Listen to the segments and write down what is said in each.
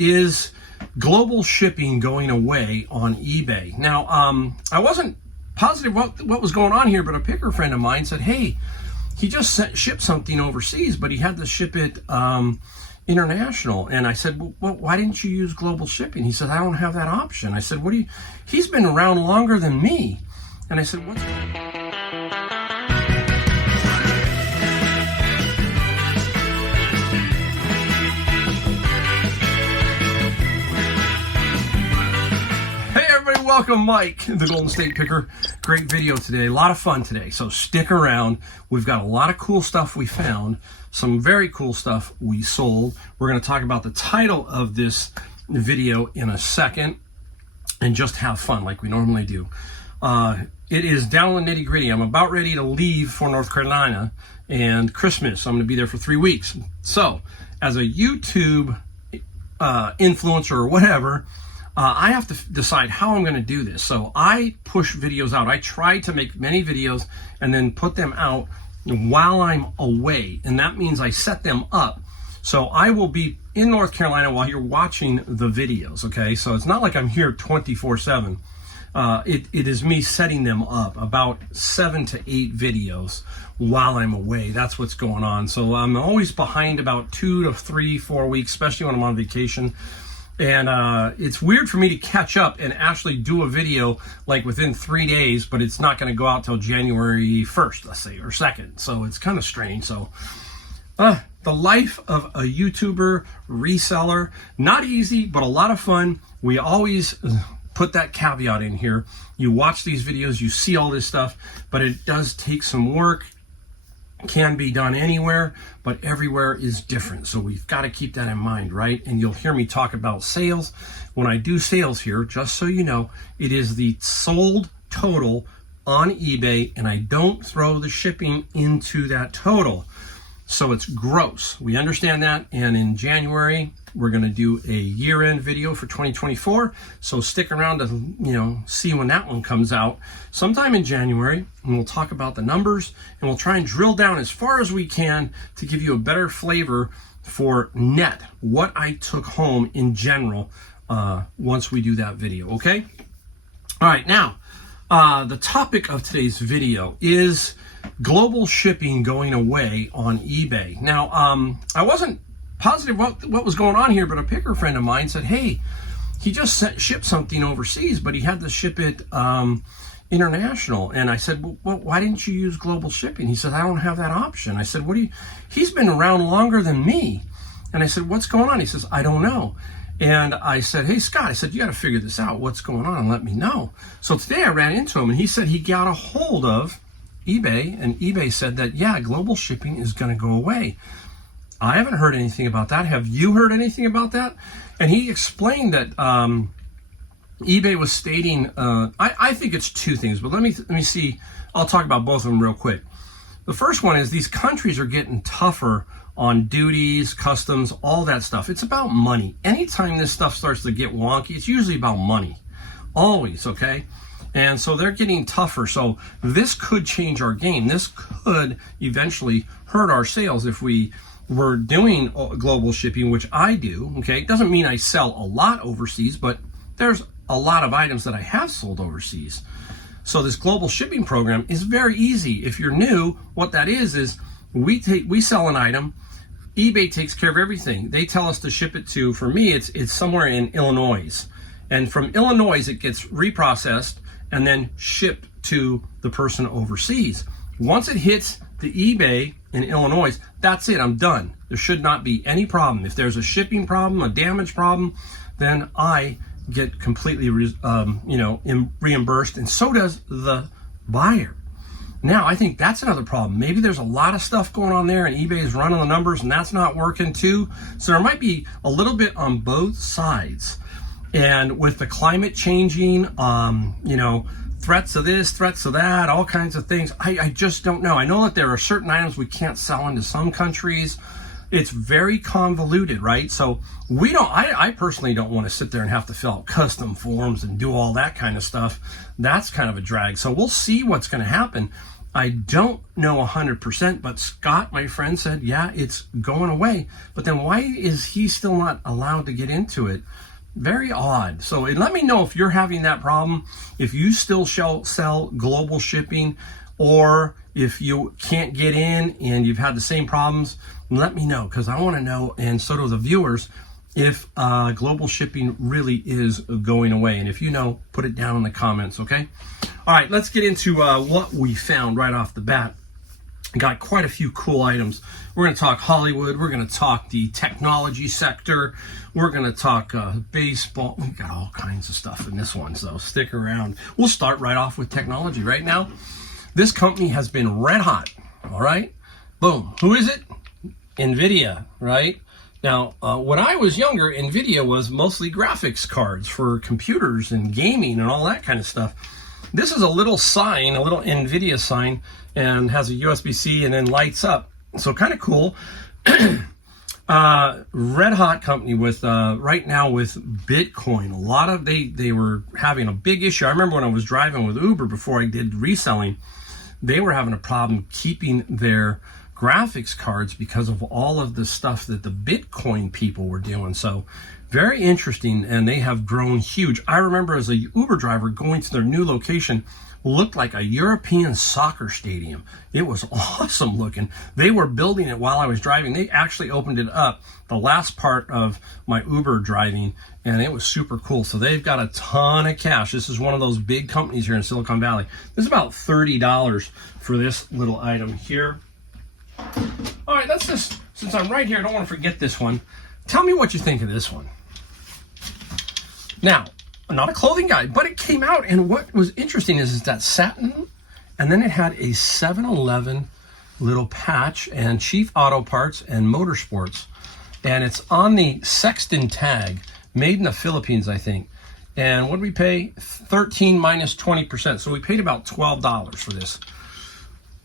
is global shipping going away on eBay. Now, I wasn't positive what was going on here, but a picker friend of mine said, hey, he just shipped something overseas, but he had to ship it international. And I said, well, why didn't you use global shipping? He said, I don't have that option. I said, he's been around longer than me. And I said, what's... Welcome, Mike, the Golden State Picker. Great video today. A lot of fun today, so stick around. We've got a lot of cool stuff we found, some very cool stuff we sold. We're going to talk about the title of this video in a second and just have fun like we normally do. It is down in the nitty gritty. I'm about ready to leave for North Carolina and Christmas. I'm going to be there for 3 weeks. So as a YouTube influencer or whatever, I have to decide how I'm going to do this. So I push videos out. I try to make many videos and then put them out while I'm away. And that means I set them up. So I will be in North Carolina while you're watching the videos, okay? So it's not like I'm here 24/7. It is me setting them up, about 7 to 8 videos while I'm away. That's what's going on. So I'm always behind about 2 to 3, 4 weeks, especially when I'm on vacation. And it's weird for me to catch up and actually do a video like within 3 days, but it's not going to go out till January 1st, let's say, or 2nd. So it's kind of strange. So the life of a YouTuber, reseller, not easy, but a lot of fun. We always put that caveat in here. You watch these videos, you see all this stuff, but it does take some work. Can be done anywhere, but everywhere is different. So we've got to keep that in mind, right? And you'll hear me talk about sales. When I do sales here, just so you know, it is the sold total on eBay, and I don't throw the shipping into that total. So it's gross. We understand that. And in January, we're going to do a year-end video for 2024. So stick around to, see when that one comes out sometime in January, and we'll talk about the numbers, and we'll try and drill down as far as we can to give you a better flavor for net, what I took home in general once we do that video, okay? All right, now, the topic of today's video is global shipping going away on eBay. Now, I wasn't positive what was going on here, but a picker friend of mine said, hey, he just shipped something overseas, but he had to ship it international. And I said, well, why didn't you use global shipping? He said, I don't have that option. I said, he's been around longer than me. And I said, what's going on? He says, I don't know. And I said, hey, Scott, I said, you got to figure this out. What's going on? And let me know. So today I ran into him, and he said he got a hold of eBay, and eBay said that, yeah, global shipping is going to go away. I haven't heard anything about that. Have you heard anything about that? And he explained that eBay was stating, I think it's two things, but let me see. I'll talk about both of them real quick. The first one is these countries are getting tougher on duties, customs, all that stuff. It's about money. Anytime this stuff starts to get wonky, it's usually about money. Always, okay? And so they're getting tougher. So this could change our game. This could eventually hurt our sales if we're doing global shipping, which I do, okay? It doesn't mean I sell a lot overseas, but there's a lot of items that I have sold overseas. So this global shipping program is very easy. If you're new, what that is we sell an item, eBay takes care of everything. They tell us to ship it to, for me, it's somewhere in Illinois. And from Illinois, it gets reprocessed and then shipped to the person overseas. Once it hits the eBay in Illinois, that's it, I'm done. There should not be any problem. If there's a shipping problem, a damage problem, then I get completely reimbursed, and so does the buyer. Now, I think that's another problem. Maybe there's a lot of stuff going on there and eBay is running the numbers and that's not working too. So there might be a little bit on both sides. And with the climate changing, threats of this, threats of that, all kinds of things, I just don't know. I know that there are certain items we can't sell into some countries. It's very convoluted, right? So I personally don't want to sit there and have to fill out custom forms and do all that kind of stuff. That's kind of a drag. So we'll see what's going to happen. I don't know 100%, but Scott, my friend, said, yeah, it's going away. But then why is he still not allowed to get into it? Very odd. So let me know if you're having that problem, if you still sell global shipping, or if you can't get in and you've had the same problems. Let me know, because I want to know, and so do the viewers, if global shipping really is going away. And if you know, put it down in the comments, okay? All right, let's get into what we found right off the bat. Got quite a few cool items. We're going to talk Hollywood. We're going to talk the technology sector. We're going to talk baseball. We got all kinds of stuff in this one, so stick around. We'll start right off with technology. Right now, this company has been red hot, all right? Boom. Who is it? Nvidia, right? Now, when I was younger, Nvidia was mostly graphics cards for computers and gaming and all that kind of stuff. This is a little sign, a little Nvidia sign, and has a USB-C and then lights up. So kind of cool. Red hot company with right now with Bitcoin. A lot of they were having a big issue. I remember when I was driving with Uber before I did reselling, they were having a problem keeping their graphics cards because of all of the stuff that the Bitcoin people were doing. So very interesting, and they have grown huge. I remember as a Uber driver going to their new location, looked like a European soccer stadium. It was awesome looking. They were building it while I was driving. They actually opened it up the last part of my Uber driving, and it was super cool. So they've got a ton of cash. This is one of those big companies here in Silicon Valley. This is about $30 for this little item here. All right, let's just, since I'm right here, I don't want to forget this one. Tell me what you think of this one. Now, I'm not a clothing guy, but it came out, and what was interesting is that satin, and then it had a 7-Eleven little patch and Chief Auto Parts and Motorsports, and it's on the Sexton tag, made in the Philippines, I think. And what did we pay? 13 minus 20%, so we paid about $12 for this.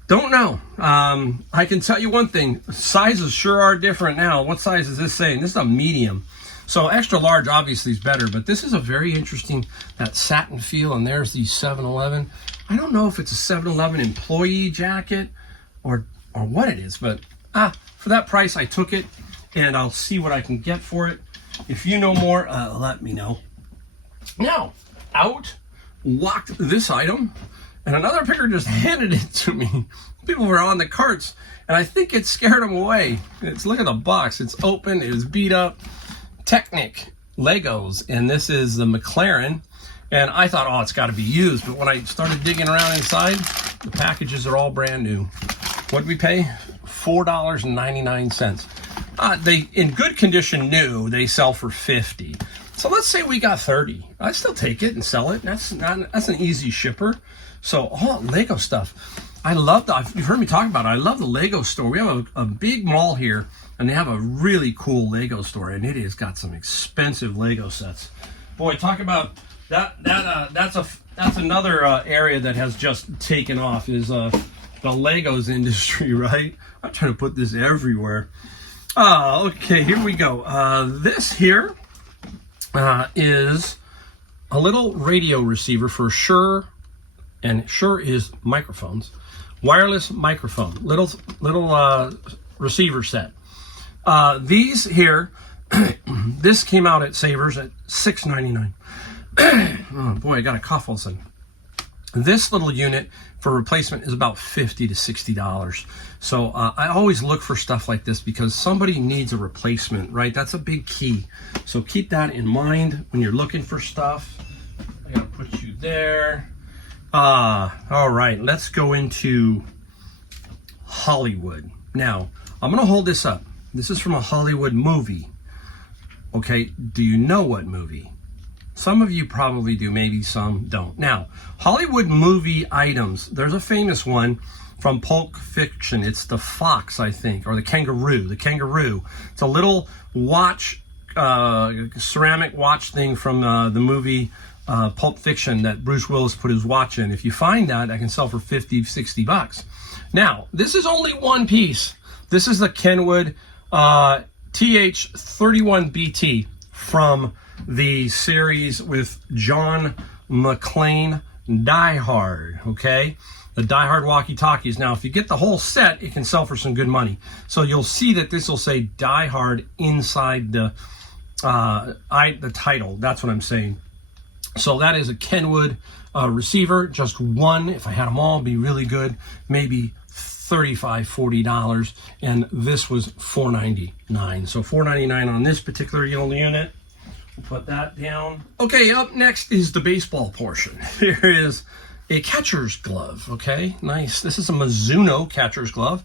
Don't know. I can tell you one thing. Sizes sure are different now. What size is this saying? This is a medium. So extra large obviously is better, but this is a very interesting, that satin feel, and there's the 7-Eleven. I don't know if it's a 7-Eleven employee jacket or what it is, but for that price I took it, and I'll see what I can get for it. If you know more, let me know. Now, out walked this item, and another picker just handed it to me. People were on the carts, and I think it scared them away. Look at the box. It's open. It was beat up. Technic Legos, and this is the McLaren. And I thought, oh, it's got to be used. But when I started digging around inside, the packages are all brand new. What did we pay? $4.99. They, in good condition new, they sell for $50. So let's say we got 30. I'd still take it and sell it. That's an easy shipper. So all Lego stuff. I love you've heard me talk about it. I love the Lego store. We have a big mall here, and they have a really cool Lego store, and it has got some expensive Lego sets. Boy, talk about that. That's another area that has just taken off, is the Legos industry, right? I'm trying to put this everywhere. Okay, here we go. This here is a little radio receiver for Shure, and Shure is microphones. Wireless microphone, little receiver set. These here, this came out at Savers at $6.99. Oh boy, I got a cough all of a sudden. This little unit for replacement is about $50 to $60. So I always look for stuff like this because somebody needs a replacement, right? That's a big key. So keep that in mind when you're looking for stuff. I gotta put you there. All right, let's go into Hollywood. Now, I'm gonna hold this up. This is from a Hollywood movie. Okay, do you know what movie? Some of you probably do, maybe some don't. Now, Hollywood movie items. There's a famous one from Pulp Fiction. It's the fox, I think, or the kangaroo. The kangaroo. It's a little watch, ceramic watch thing from the movie Pulp Fiction that Bruce Willis put his watch in. If you find that, I can sell for $50, $60. Now, this is only one piece. This is the Kenwood TH31BT from the series with John McClane, Die Hard, okay? the Die Hard walkie-talkies. Now, if you get the whole set, it can sell for some good money. So you'll see that this will say Die Hard inside the title. That's what I'm saying. So that is a Kenwood receiver, just one. If I had them all, it'd be really good. Maybe $35, $40, and this was $4.99. So $4.99 on this particular unit. We'll put that down. Okay, up next is the baseball portion. Here is a catcher's glove. Okay, nice. This is a Mizuno catcher's glove,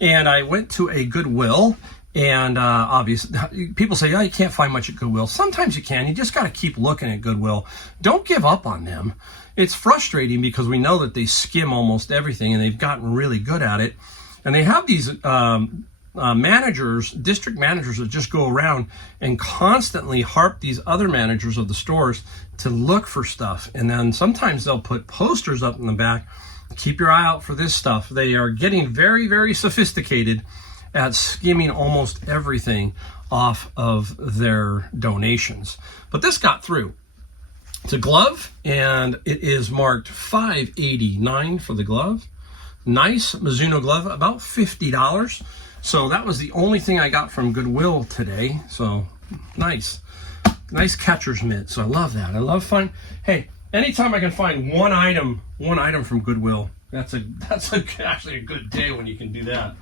and I went to a Goodwill. And obviously, people say, oh, you can't find much at Goodwill. Sometimes you can. You just got to keep looking at Goodwill. Don't give up on them. It's frustrating because we know that they skim almost everything, and they've gotten really good at it. And they have these managers, district managers, that just go around and constantly harp these other managers of the stores to look for stuff. And then sometimes they'll put posters up in the back. Keep your eye out for this stuff. They are getting very, very sophisticated at skimming almost everything off of their donations. But this got through. It's a glove, and it is marked $5.89 for the glove. Nice Mizuno glove, about $50. So that was the only thing I got from Goodwill today. So nice catcher's mitt. So I love that. I love hey, anytime I can find one item from Goodwill, that's actually a good day when you can do that.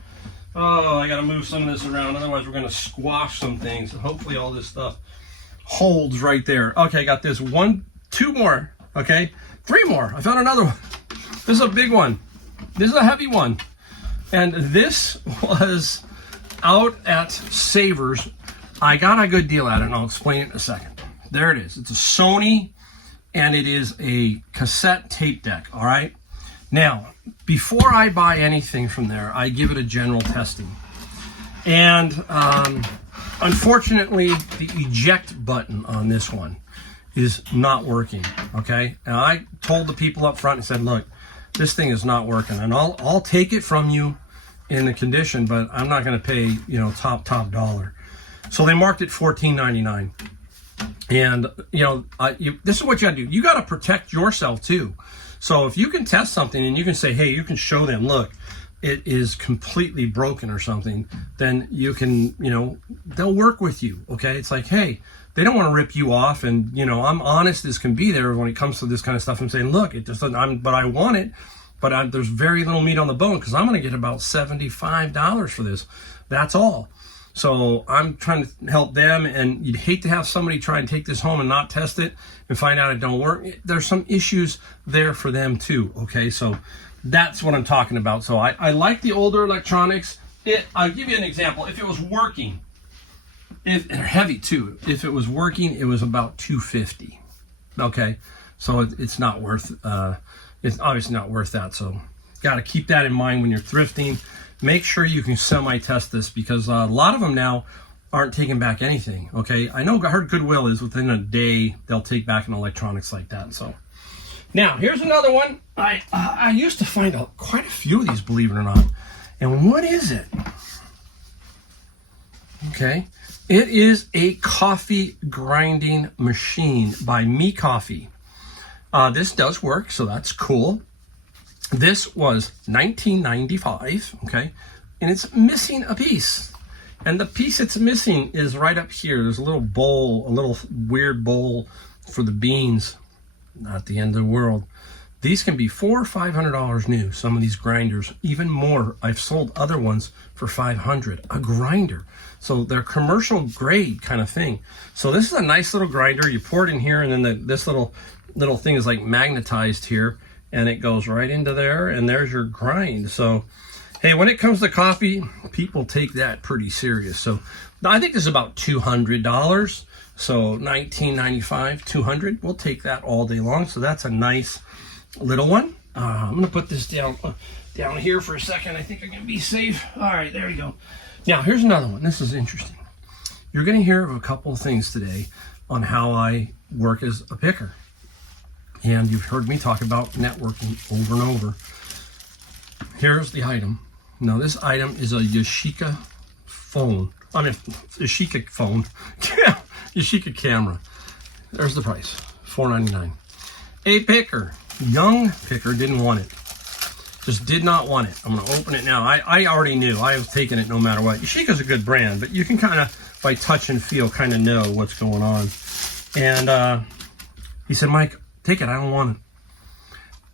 Oh, I got to move some of this around. Otherwise, we're going to squash some things. Hopefully, all this stuff holds right there. Okay, I got this one, two more. Okay, three more. I found another one. This is a big one. This is a heavy one. And this was out at Savers. I got a good deal at it, and I'll explain it in a second. There it is. It's a Sony, and it is a cassette tape deck, all right? Now, before I buy anything from there, I give it a general testing. And unfortunately, the eject button on this one is not working, okay? And I told the people up front and said, look, this thing is not working, and I'll take it from you in the condition, but I'm not going to pay, top dollar. So they marked it $14.99. And, this is what you got to do. You got to protect yourself, too. So if you can test something and you can say, hey, you can show them, look, it is completely broken or something, then you can, they'll work with you, okay? It's like, hey, they don't want to rip you off, and, I'm honest as can be there when it comes to this kind of stuff. I'm saying, look, it just doesn't, but I want it, but there's very little meat on the bone because I'm going to get about $75 for this. That's all. So I'm trying to help them, and you'd hate to have somebody try and take this home and not test it and find out it don't work. There's some issues there for them too, okay? So that's what I'm talking about. So I like the older electronics. I'll give you an example. If it was working, and heavy too, if it was working, it was about $250, okay? So it's not worth, it's obviously not worth that. So got to keep that in mind when you're thrifting. Make sure you can semi-test this because a lot of them now aren't taking back anything, okay? I heard Goodwill is within a day, they'll take back an electronics like that. So now, here's another one. I used to find quite a few of these, believe it or not. And what is it? Okay, it is a coffee grinding machine by Me Coffee. This does work, so that's cool. This was $19.95, okay? And it's missing a piece. And the piece it's missing is right up here. There's a little bowl, a little weird bowl for the beans. Not the end of the world. These can be $400 or $500 new, some of these grinders. Even more. I've sold other ones for $500. A grinder. So they're commercial grade kind of thing. So this is a nice little grinder. You pour it in here, and then this little thing is like magnetized here. And it goes right into there, and there's your grind. So, hey, when it comes to coffee, people take that pretty serious. So, I think this is about $200. So, $19.95, $200. We'll take that all day long. So, that's a nice little one. I'm going to put this down here for a second. I think I can be safe. All right, there you go. Now, here's another one. This is interesting. You're going to hear of a couple of things today on how I work as a picker. And you've heard me talk about networking over and over. Here's the item. Now, this item is a Yashica phone. Yashica phone. Yashica camera. There's the price. $4.99. A picker. Young picker didn't want it. Just did not want it. I'm going to open it now. I already knew. I was taking it no matter what. Yashica's a good brand, but you can kind of, by touch and feel, kind of know what's going on. And he said, Mike, take it. I don't want it.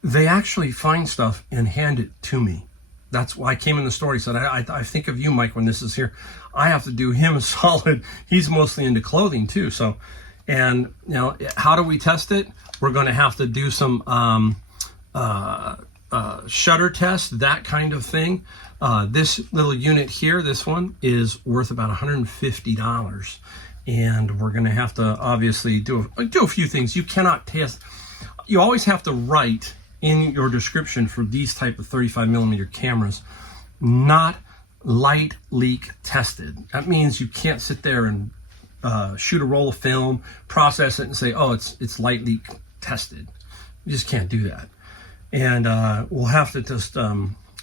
They actually find stuff and hand it to me. That's why I came in the store. He said, I think of you, Mike, when this is here. I have to do him a solid. He's mostly into clothing too. So, and you know, how do we test it? We're going to have to do some shutter test, that kind of thing. This little unit here, this one, is worth about $150. And we're going to have to obviously do a few things. You cannot test. You always have to write in your description for these type of 35mm cameras, not light leak tested. That means you can't sit there and shoot a roll of film, process it, and say, oh, it's light leak tested. You just can't do that. And we'll have to just,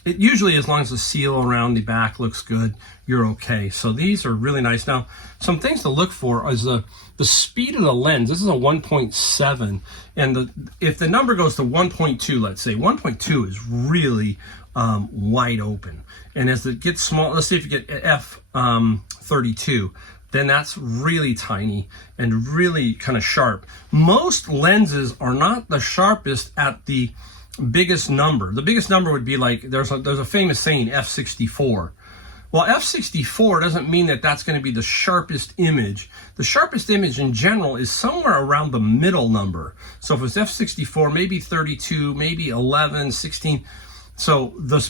it usually, as long as the seal around the back looks good, you're okay. So these are really nice. Now, some things to look for is the speed of the lens. This is a 1.7, and if the number goes to 1.2, let's say 1.2 is really wide open. And as it gets small, let's say if you get f32, then that's really tiny and really kind of sharp. Most lenses are not the sharpest at the biggest number. The biggest number would be like, there's a famous saying, f64. Well, f64 doesn't mean that that's going to be the sharpest image. The sharpest image in general is somewhere around the middle number. So if it's f64, maybe 32, maybe 11, 16. So the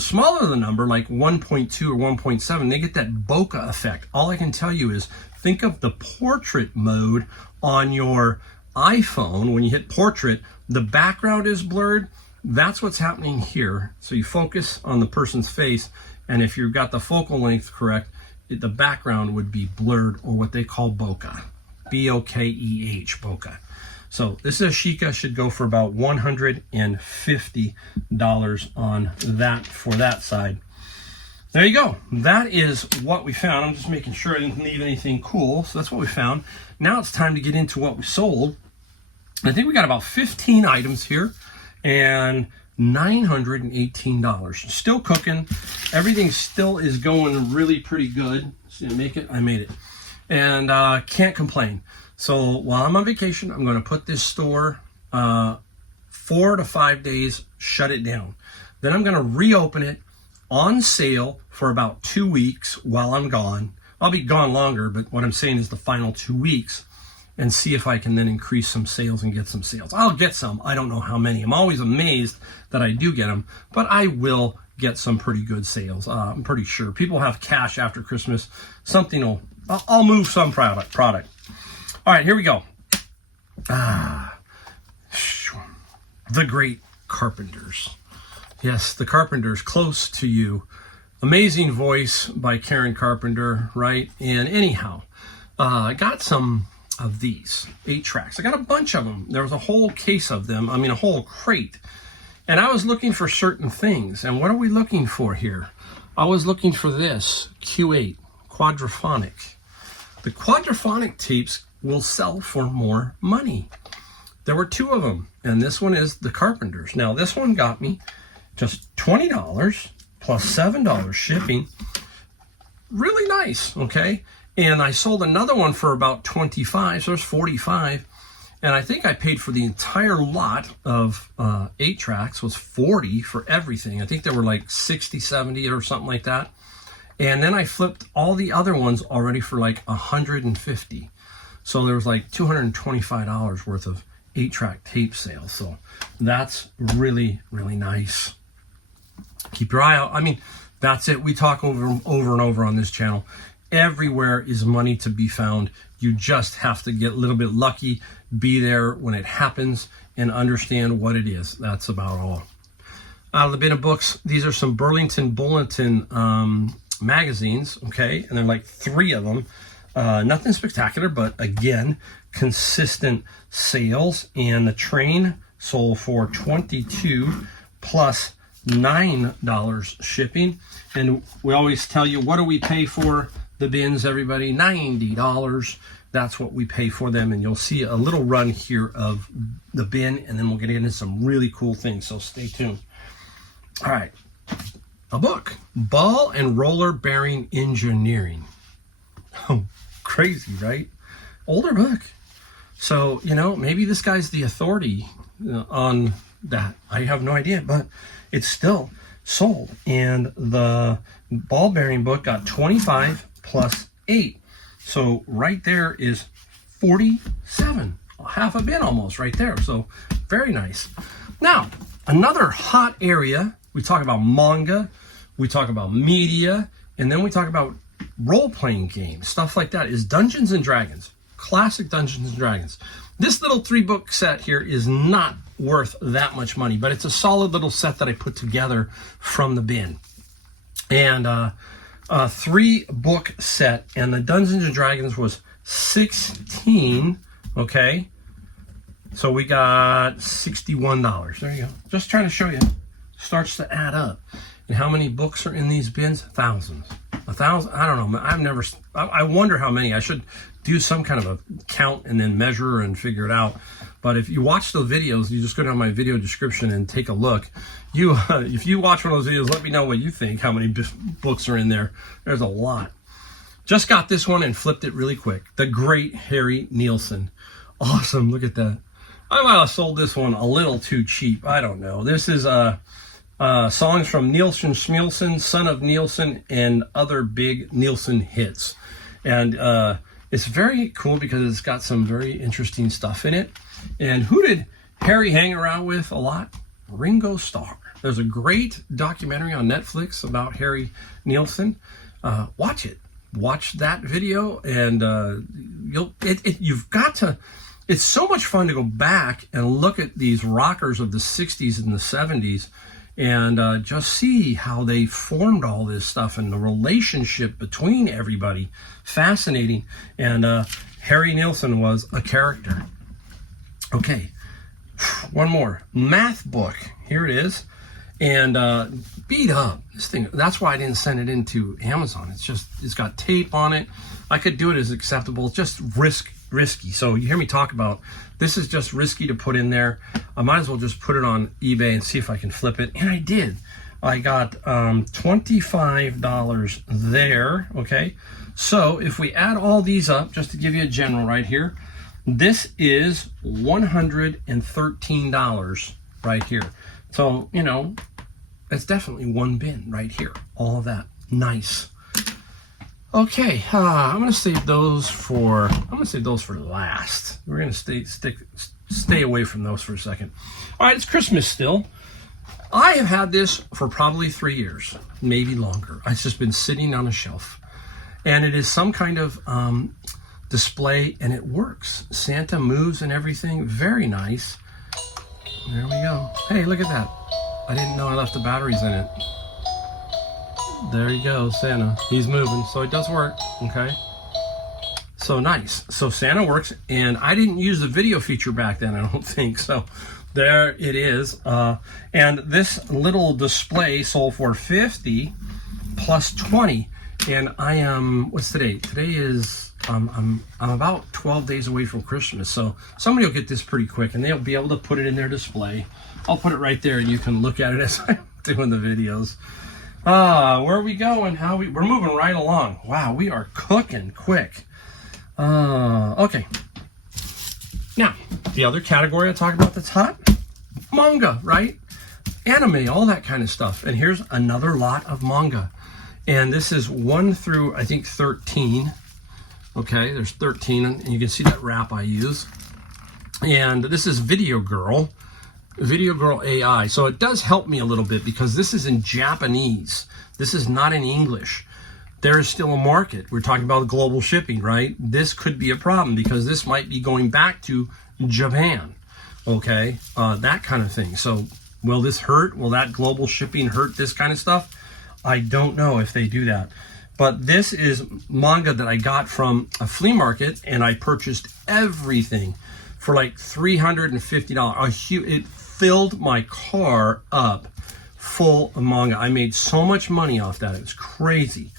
smaller the number, like 1.2 or 1.7, they get that bokeh effect. All I can tell you is think of the portrait mode on your iPhone. When you hit portrait, the background is blurred. That's what's happening here. So you focus on the person's face, and if you've got the focal length correct, the background would be blurred, or what they call bokeh. B-O-K-E-H, bokeh. So this Yashica should go for about $150 on that, for that side. There you go. That is what we found. I'm just making sure I didn't leave anything cool. So that's what we found. Now it's time to get into what we sold. I think we got about 15 items here and $918. Still cooking. Everything still is going really pretty good. See, I make it? I made it. And can't complain. So while I'm on vacation, I'm going to put this store 4 to 5 days, shut it down. Then I'm going to reopen it on sale for about 2 weeks while I'm gone. I'll be gone longer, but what I'm saying is the final 2 weeks, and see if I can then increase some sales and get some sales. I'll get some. I don't know how many. I'm always amazed that I do get them, but I will get some pretty good sales. I'm pretty sure. People have cash after Christmas. I'll move some product. All right, here we go. The Great Carpenters. Yes, the Carpenters, close to you. Amazing voice by Karen Carpenter, right? And anyhow, I got some of these 8 tracks. I got a bunch of them. There was a whole case of them. I mean, a whole crate. And I was looking for certain things. And what are we looking for here? I was looking for this Q8 quadraphonic. The quadraphonic tapes will sell for more money. There were 2 of them, and this one is the Carpenters. Now, this one got me just $20 plus $7 shipping. Really nice, okay? And I sold another one for about $25, so there's $45. And I think I paid for the entire lot of 8 tracks was $40 for everything. I think they were like $60, $70 or something like that. And then I flipped all the other ones already for like $150. So there was like $225 worth of 8-track tape sales. So that's really, really nice. Keep your eye out. I mean, that's it. We talk over and over on this channel. Everywhere is money to be found. You just have to get a little bit lucky, be there when it happens, and understand what it is. That's about all. Out of the bin of books, these are some Burlington Bulletin magazines, okay? And there are like 3 of them. Nothing spectacular, but again, consistent sales. And the Train sold for $22 plus $9 shipping. And we always tell you, what do we pay for the bins, everybody? $90. That's what we pay for them. And you'll see a little run here of the bin, and then we'll get into some really cool things. So stay tuned. All right, a book, Ball and Roller Bearing Engineering. Oh, crazy, right? Older book. So, you know, maybe this guy's the authority on that. I have no idea, but it's still sold. And the ball bearing book got 25 plus 8. So right there is 47. Half a bin almost right there. So very nice. Now, another hot area, we talk about manga, we talk about media, and then we talk about role-playing games, stuff like that, is Dungeons and Dragons. Classic Dungeons and Dragons. This little 3-book set here is not worth that much money, but it's a solid little set that I put together from the bin. And a 3-book set, and the Dungeons and Dragons was 16, okay? So we got $61. There you go. Just trying to show you. Starts to add up. And how many books are in these bins? Thousands. 1,000? I don't know. I wonder how many. I should do some kind of a count and then measure and figure it out. But if you watch the videos, you just go down my video description and take a look. If you watch one of those videos, let me know what you think, how many books are in there. There's a lot. Just got this one and flipped it really quick. The Great Harry Nielsen. Awesome. Look at that. I might have sold this one a little too cheap. I don't know. This is songs from Nielsen Schmielsen, son of Nielsen, and other big Nielsen hits. And it's very cool because it's got some very interesting stuff in it. And who did Harry hang around with a lot? Ringo Starr. There's a great documentary on Netflix about Harry Nielsen. Watch it. Watch that video, and you've got to. It's so much fun to go back and look at these rockers of the 60s and the 70s and just see how they formed all this stuff and the relationship between everybody. Fascinating. And Harry Nielsen was a character. Okay, one more. Math book. Here it is. And beat up. This thing, that's why I didn't send it into Amazon. It's got tape on it. I could do it as acceptable. It's just risky. So you hear me talk about this is just risky to put in there. I might as well just put it on eBay and see if I can flip it. And I did. I got $25 there. Okay. So if we add all these up, just to give you a general right here, this is $113 right here. So, you know, it's definitely one bin right here. All of that. Nice. Okay, I'm gonna save those for last. We're gonna stay away from those for a second. All right, it's Christmas still. I have had this for probably 3 years, maybe longer. It's just been sitting on a shelf, and it is some kind of display, and it works. Santa moves and everything. Very nice. There we go. Hey, look at that. I didn't know I left the batteries in it. There you go, Santa. He's moving, so it does work, okay? So nice. So Santa works, and I didn't use the video feature back then, I don't think. So there it is. And this little display sold for $50 plus 20. And I am, what's today? Today is, I'm about 12 days away from Christmas. So somebody will get this pretty quick, and they'll be able to put it in their display. I'll put it right there, and you can look at it as I'm doing the videos. Where are we going? We're moving right along. Wow, we are cooking quick. Okay. Now, the other category I talk about that's hot, manga, right? Anime, all that kind of stuff. And here's another lot of manga. And this is 1 through, I think, 13. Okay, there's 13, and you can see that wrap I use. And this is Video Girl AI. So it does help me a little bit because this is in Japanese. This is not in English. There is still a market. We're talking about global shipping, right? This could be a problem because this might be going back to Japan. Okay, that kind of thing. So will this hurt? Will that global shipping hurt this kind of stuff? I don't know if they do that. But this is manga that I got from a flea market, and I purchased everything for like $350. It filled my car up full of manga. I made so much money off that. It was crazy.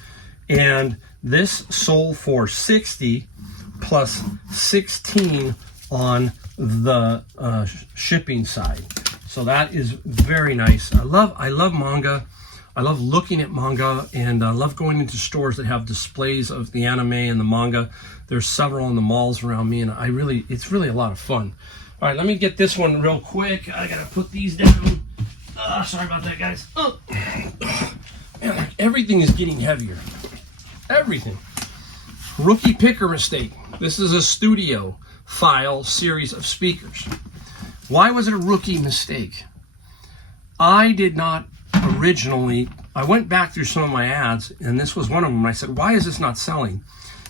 And this sold for $60 plus 16 on the shipping side. So that is very nice. I love manga. I love looking at manga, and I love going into stores that have displays of the anime and the manga. There's several in the malls around me, and it's really a lot of fun. All right, let me get this one real quick. I gotta put these down. Sorry about that, guys. Oh. Man, like everything is getting heavier. Everything. Rookie picker mistake. This is a studio file series of speakers. Why was it a rookie mistake? I did not originally, I went back through some of my ads, and this was one of them. I said, why is this not selling?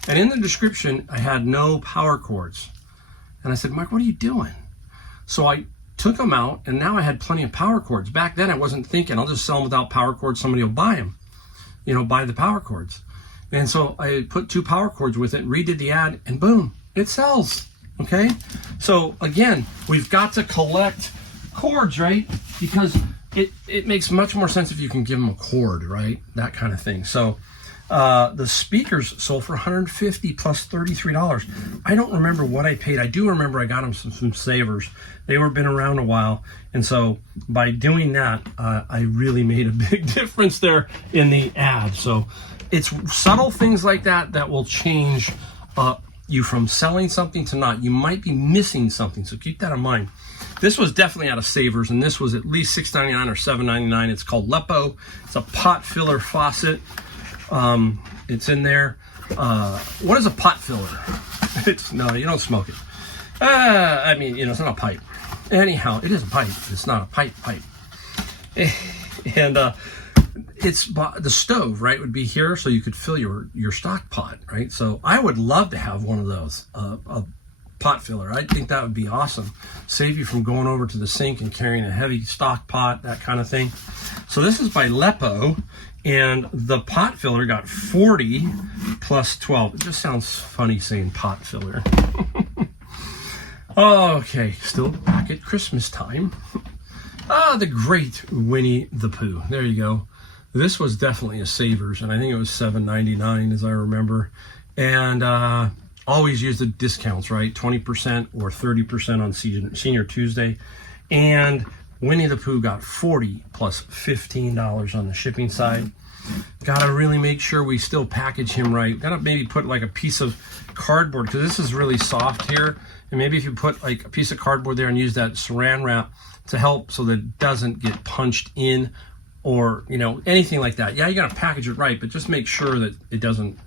And in the description, I had no power cords. And I said, Mike, what are you doing? So I took them out, and now I had plenty of power cords. Back then, I wasn't thinking, I'll just sell them without power cords. Somebody will buy them, buy the power cords. And so I put 2 power cords with it, redid the ad, and boom, it sells. Okay? So again, we've got to collect cords, right? Because it makes much more sense if you can give them a cord, right? That kind of thing. So the speakers sold for $150 plus $33. I don't remember what I paid. I do remember I got them some savers. They were been around a while, and so by doing that, I really made a big difference there in the ad. So it's subtle things like that that will change you from selling something to not. You might be missing something, so keep that in mind. This was definitely out of savers, and this was at least $6.99 or $7.99. It's called Lepo. It's a pot filler faucet. It's in there. What is a pot filler? No, you don't smoke it. It's not a pipe. Anyhow, it is a pipe. It's not a pipe. And it's the stove, right, would be here, so you could fill your stock pot, right? So I would love to have one of those, a pot filler. I think that would be awesome. Save you from going over to the sink and carrying a heavy stock pot, that kind of thing. So this is by Lepo, and the pot filler got 40 plus 12. It just sounds funny saying pot filler. Okay, still back at Christmas time. The great Winnie the Pooh. There you go. This was definitely a savers, and I think it was $7.99 as I remember. And always use the discounts, right? 20% or 30% on Senior Tuesday. And Winnie the Pooh got 40 plus $15 on the shipping side. Gotta really make sure we still package him right. Gotta maybe put like a piece of cardboard, because this is really soft here. And maybe if you put like a piece of cardboard there and use that saran wrap to help so that it doesn't get punched in, or anything like that. Yeah, you gotta package it right, but just make sure that it doesn't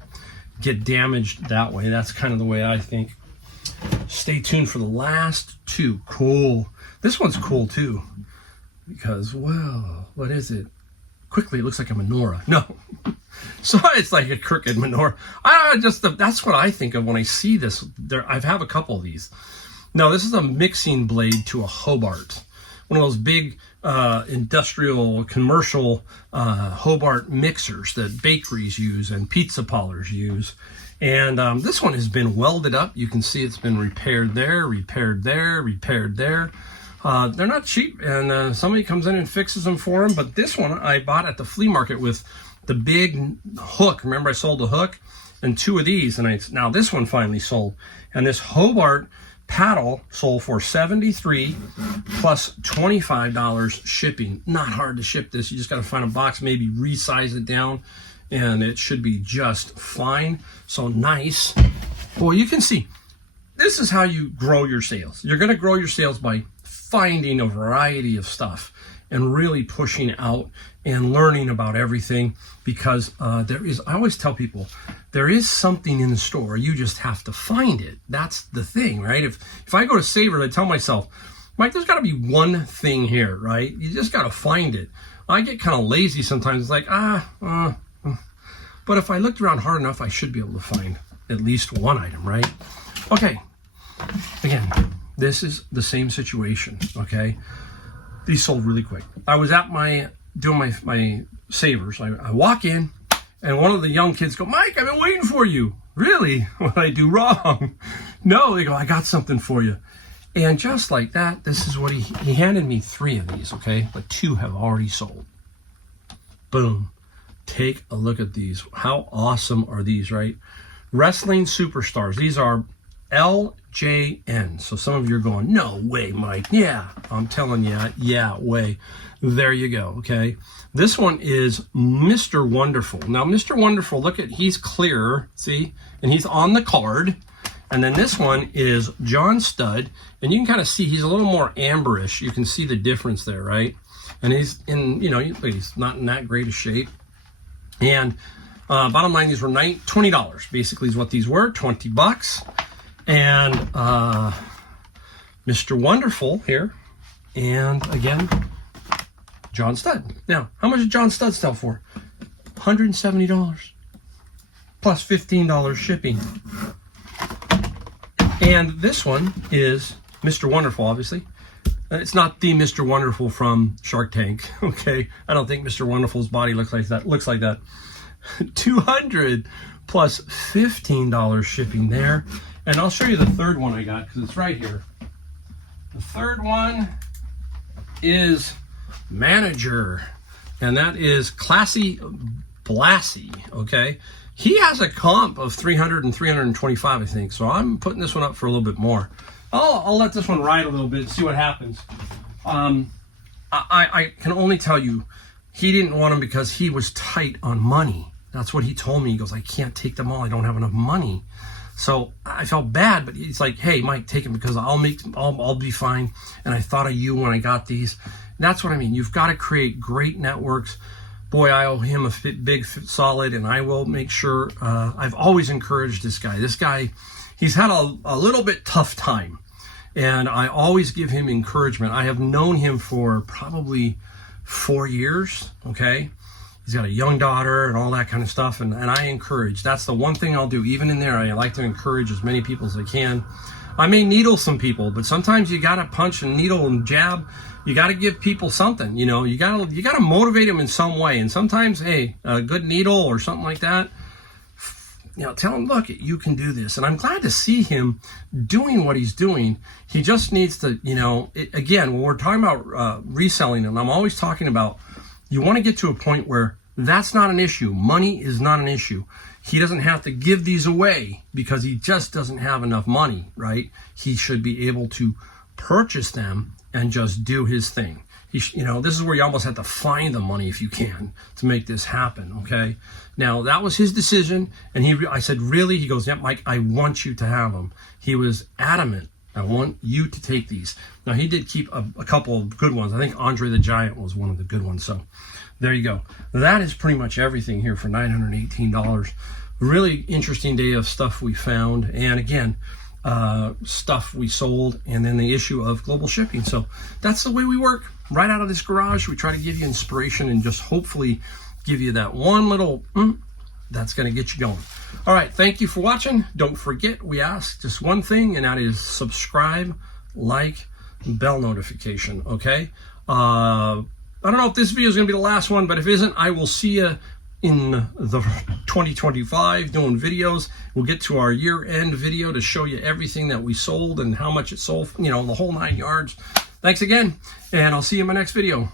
get damaged that way. That's kind of the way I think. Stay tuned for the last 2. Cool. This one's cool too, because, well, what is it? Quickly, it looks like a menorah. No. So it's like a crooked menorah. That's what I think of when I see this. I have a couple of these. No, this is a mixing blade to a Hobart. One of those big industrial, commercial Hobart mixers that bakeries use and pizza parlors use. And this one has been welded up. You can see it's been repaired there, repaired there, repaired there. They're not cheap, and somebody comes in and fixes them for them. But this one I bought at the flea market with the big hook. Remember I sold the hook? And 2 of these, and now this one finally sold. And this Hobart Paddle sold for $73 plus $25 shipping. Not hard to ship this. You just got to find a box, maybe resize it down, and it should be just fine. So nice. Well, you can see, this is how you grow your sales. You're going to grow your sales by finding a variety of stuff and really pushing out and learning about everything, because I always tell people, there is something in the store. You just have to find it. That's the thing, right? If I go to Savers, I tell myself, Mike, there's got to be one thing here, right? You just got to find it. I get kind of lazy sometimes. It's like, but if I looked around hard enough, I should be able to find at least one item, right? Okay. Again, this is the same situation, okay? These sold really quick. I was at doing my savers. I walk in, and one of the young kids go, Mike, I've been waiting for you. Really? What did I do wrong? No, they go, I got something for you. And just like that, this is what he handed me 3 of these, okay? But 2 have already sold. Boom. Take a look at these. How awesome are these, right? Wrestling superstars. These are LJN. So some of you are going, no way, Mike. Yeah, I'm telling you, yeah, way. There you go, okay? This one is Mr. Wonderful. Now, Mr. Wonderful, look at, he's clear, see? And he's on the card. And then this one is John Stud. And you can kind of see he's a little more amberish. You can see the difference there, right? And he's in, you know, he's not in that great a shape. And bottom line, these were $20, basically is what these were, 20 bucks. And Mr. Wonderful here. And again, John Stud. Now, how much did John Stud sell for? $170 plus $15 shipping. And this one is Mr. Wonderful, obviously. It's not the Mr. Wonderful from Shark Tank, okay? I don't think Mr. Wonderful's body looks like that. $200 plus $15 shipping there. And I'll show you the third one I got because it's right here. The third one is Manager, and that is Classy Blassie, okay? He has a comp of 300 and 325, I think, so I'm putting this one up for a little bit more. I'll let this one ride a little bit, see what happens. I can only tell you, he didn't want them because he was tight on money. That's what he told me. He goes, I can't take them all. I don't have enough money. So I felt bad, but he's like, hey, Mike, take them because I'll be fine. And I thought of you when I got these. That's what I mean. You've got to create great networks. Boy, I owe him a big solid, and I will make sure. I've always encouraged this guy. This guy, he's had a little bit tough time, and I always give him encouragement. I have known him for probably 4 years, okay? He's got a young daughter and all that kind of stuff, and I encourage. That's the one thing I'll do. Even in there, I like to encourage as many people as I can. I may needle some people, but sometimes you got to punch and needle and jab. You got to give people something, you know. You got to motivate them in some way. And sometimes, hey, a good needle or something like that, you know, tell him, look, you can do this. And I'm glad to see him doing what he's doing. He just needs to, you know, again, when we're talking about reselling, and I'm always talking about, you want to get to a point where that's not an issue. Money is not an issue. He doesn't have to give these away because he just doesn't have enough money, right? He should be able to purchase them and just do his thing. You know, this is where you almost have to find the money if you can to make this happen, okay? Now, that was his decision, and I said, really? He goes, yeah, Mike, I want you to have them. He was adamant. I want you to take these. Now, he did keep a couple of good ones. I think Andre the Giant was one of the good ones, so there you go. That is pretty much everything here for $918. Really interesting day of stuff we found, and again, stuff we sold, and then the issue of global shipping. So that's the way we work. Right out of this garage, we try to give you inspiration and just hopefully give you that one little that's going to get you going. All right, thank you for watching. Don't forget, we ask just one thing, and that is subscribe, like, bell notification, okay? I don't know if this video is going to be the last one, but if it isn't, I will see you in the 2025 doing videos. We'll get to our year-end video to show you everything that we sold and how much it sold, you know, the whole 9 yards. Thanks again, and I'll see you in my next video.